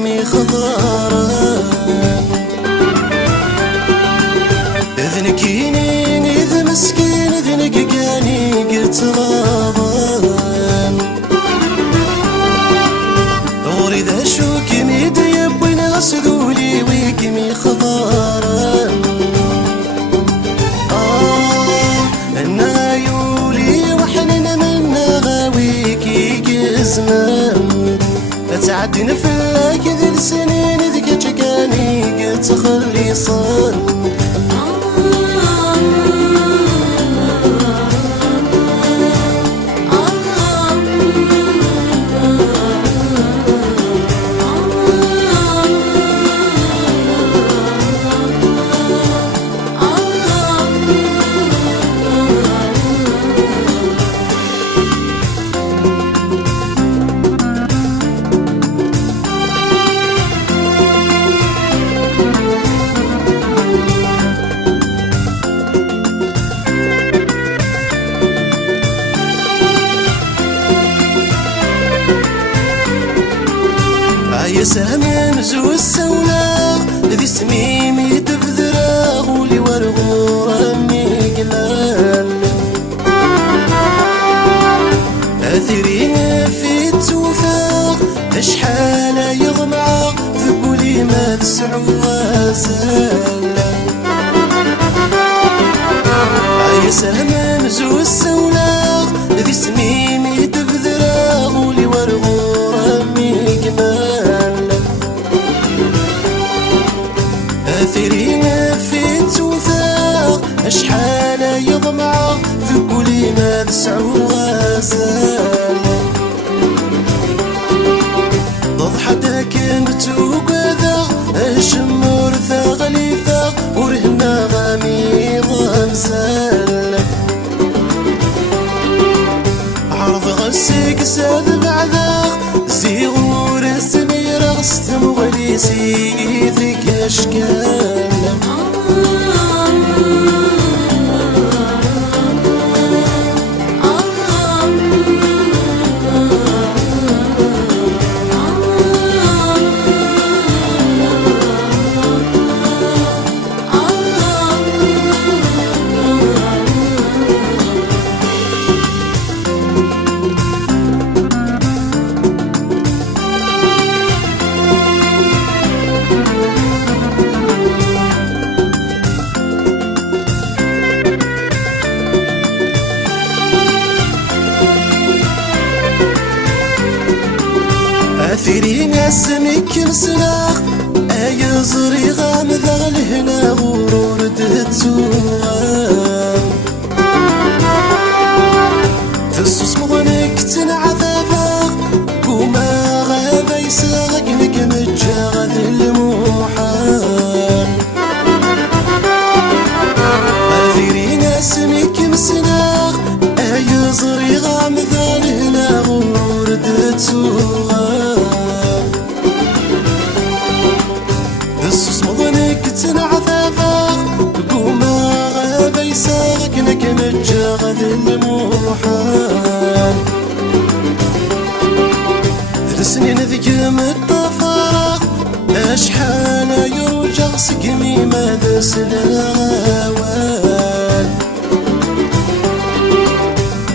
ويكمي خضارا ذنكيني إذ مسكين ذنك كاني قلت غابان دوري ذا شوكي ميدي يبوين صدولي ويكمي خضارا النايولي وحننا من غاويكي قزمان تعدين في الله ذي السنين ذيك جكاني قلت خلي صار يسهم زو السولاغ ذي سميمي تبذراغ ولي ورغورا ميقلال أثرين في التوفاغ أشحال يغمع في قولي ما تسعوا زال يسهم زو السولاغ ذي سميمي تبذراغ ولي ورغورا ميقلال أثرين في التوثاق أشحال يضمع في قولي ما تسعو غزال ضضحتك نتوقذا الشمور ثغليفا ورهنا غميض مزال عرض غسيك ساد بعذاق زيغور السمير غستم وليسي ذيك أشكال أثرين اسمك مسلاخ أي زري غامذا لهنا غرور دتوغام تسوس مغنك تنعذاباغ قوما غابا يساغك لك متجاغذ الموحال أثرين اسمك مسلاخ أي زري غامذا لهنا غرور دتوغام ساكنك متجاغذ الموحال 3 سنين ذيك متفرغ أشحال يرجع سقمي ماذا سلاوال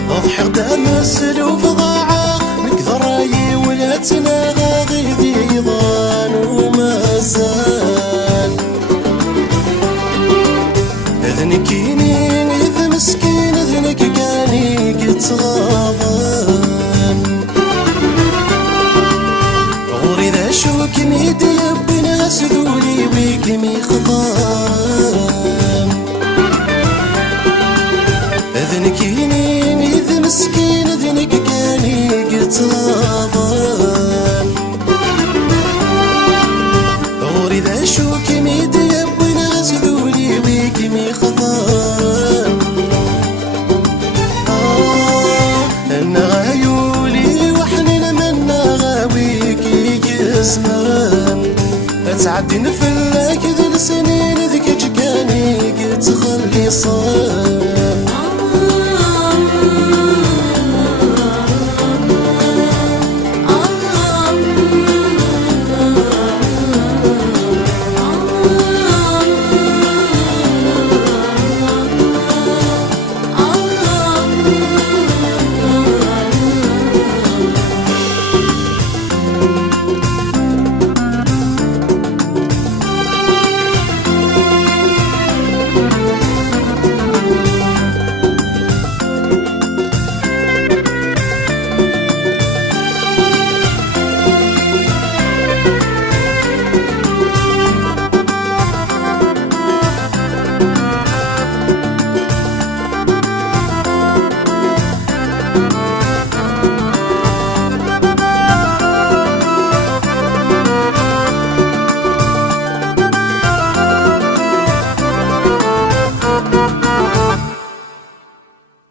أضحك دام السلوف ضاعة نكذراي ولا تناغي ذي ضان وما زال ذنكيني إذ مسكين ذنك كاني قلت غاضان غوري ذا شوك ميدي يبين سذولي ويكمي خضان ذنكيني إذ مسكين ذنك كاني قلت غاضان غوري ذا شوك ميدي يبين سذولي ويكمي خضان النغايولي وحنين من نغاويكي جزمان تعدين في الله كذا السنين ذيك جكاني قلت خلي صار